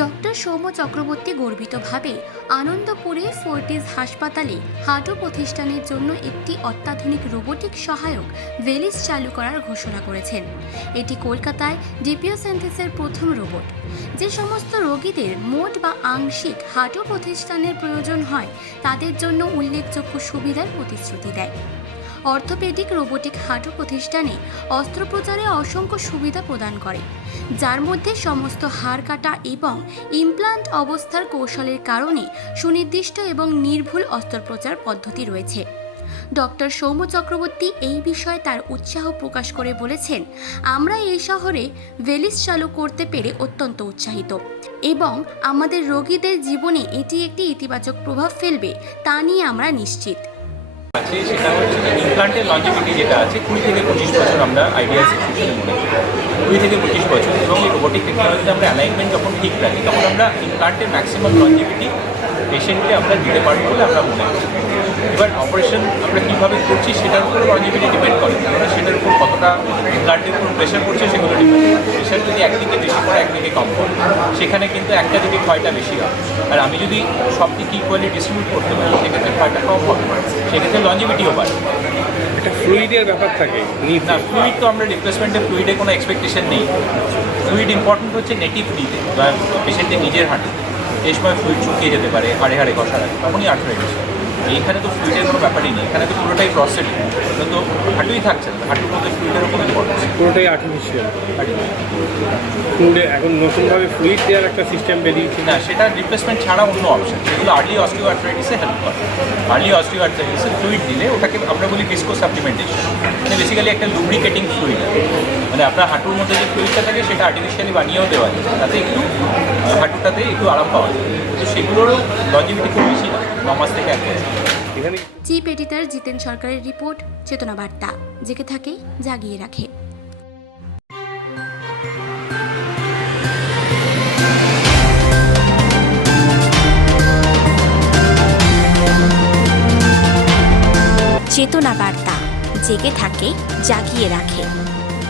Doctor Soumya Chakraborty গর্বিতভাবে আনন্দপুরে ফোর্টিস হাসপাতালে হাঁটু প্রতিষ্ঠানের জন্য একটি অত্যাধুনিক রোবোটিক সহায়ক ভেলিস চালু করার ঘোষণা করেছেন। এটি কলকাতায় ডিপিও সেন্থিসের প্রথম রোবট। যে সমস্ত রোগীদের মোট বা আংশিক হাঁটু প্রতিষ্ঠানের প্রয়োজন হয়, তাদের জন্য উল্লেখযোগ্য সুবিধার প্রতিশ্রুতি দেয়। অর্থোপেডিক রোবোটিক হাঁটু প্রতিষ্ঠানে অস্ত্রোপচারে অসংখ্য সুবিধা প্রদান করে, যার মধ্যে সমস্ত হাড় কাটা এবং ইমপ্লান্ট অবস্থার কৌশলের কারণে সুনির্দিষ্ট এবং নির্ভুল অস্ত্রোপচার পদ্ধতি রয়েছে। ডক্টর সৌম্য চক্রবর্তী এই বিষয়ে তার উৎসাহ প্রকাশ করে বলেছেন, আমরা এই শহরে ভেলিস চালু করতে পেরে অত্যন্ত উৎসাহিত এবং আমাদের রোগীদের জীবনে এটি একটি ইতিবাচক প্রভাব ফেলবে তা নিয়ে আমরা নিশ্চিত। আছে, সেটা হচ্ছে ইমপ্লান্টের লঞ্জিভিটি যেটা আছে, কুড়ি থেকে পঁচিশ বছর আমরা আইডিয়াল সিচুয়েশনে মনে করি কুড়ি থেকে পঁচিশ বছর। এবং এই রোবোটিক টেকনোলজিতে আমরা অ্যালাইনমেন্ট যখন ঠিক রাখি, তখন আমরা ইমপ্লান্টের ম্যাক্সিমাম লঞ্জিভিটি পেশেন্টকে আমরা দিতে পারি বলে আমরা মনে করি। এবার অপারেশন আমরা কীভাবে করছি, সেটার উপরে লঞ্জিভিটি ডিপেন্ড করে কেননা সেটার উপর কতটা ইমপ্লান্টের উপর প্রেশার পড়ছে সেগুলো প্রেশার যদি একদিকে বেশি পড়ে একদিকে কম পড়ে। সেখানে কিন্তু একটা দিকে ক্ষয়টা বেশি হয়। আর আমি যদি সব দিকে ইকুয়ালি ডিস্ট্রিবিউট করতে পারি সেক্ষেত্রে ক্ষয়টা কম হবে সেক্ষেত্রে লঞ্জিভিটিও বাড়ে। একটা ফ্লুইডের ব্যাপার থাকে না ফ্লুইড তো আমরা রিপ্লেসমেন্টে ফ্লুইডে কোনো এক্সপেকটেশন নেই। ফ্লুইড ইম্পর্টেন্ট হচ্ছে নেটিভ নিতে বা পেশেন্টের নিজের হাঁটে এই সময় ফ্লুইড শুকিয়ে যেতে পারে হাড়ে হাড়ে কষা লাগে তখনই আর্থ্রাইটিস হয়। এইখানে তো ফ্লুইডের কোনো ব্যাপারই নেই। এখানে তো পুরোটাই প্রসেটিক তো হাঁটুই থাকছে না। হাঁটুর মধ্যে ফ্লুইডের কোনো ইম্পর্টেন্স পুরোটাই আর্টিফিশিয়াল ফ্লুইডে এখন নতুনভাবে ফ্লুইড দেওয়ার একটা সিস্টেম বেরিয়েছে। না সেটা রিপ্লেসমেন্ট ছাড়া অন্য অপশন সেগুলো আর্লি অস্টিও আর্থ্রাইটিসে হেল্প করে। আর্লি অস্টিও আর্থ্রাইটিসে ফ্লুইড দিলে ওটাকে আমরা বলি ডিসকো সাপ্লিমেন্টেশন মানে বেসিক্যালি একটা লুব্রিকেটিং ফ্লুইড মানে আপনার হাঁটুর মধ্যে যে ফ্লুইডটা থাকে সেটা আর্টিফিশিয়ালি বানিয়েও দেওয়া যায়। তাতে একটু হাঁটুটাতে একটু আরাম পাওয়া যায়। তো সেগুলোরও লঞ্জিভিটি খুব বেশি ন। মাস থেকে এডিটর জিতেন সরকারের রিপোর্ট, চেতনা বার্তা, জেগে থাকে, জাগিয়ে রাখে। চেতনা বার্তা, জেগে থাকে, জাগিয়ে রাখে।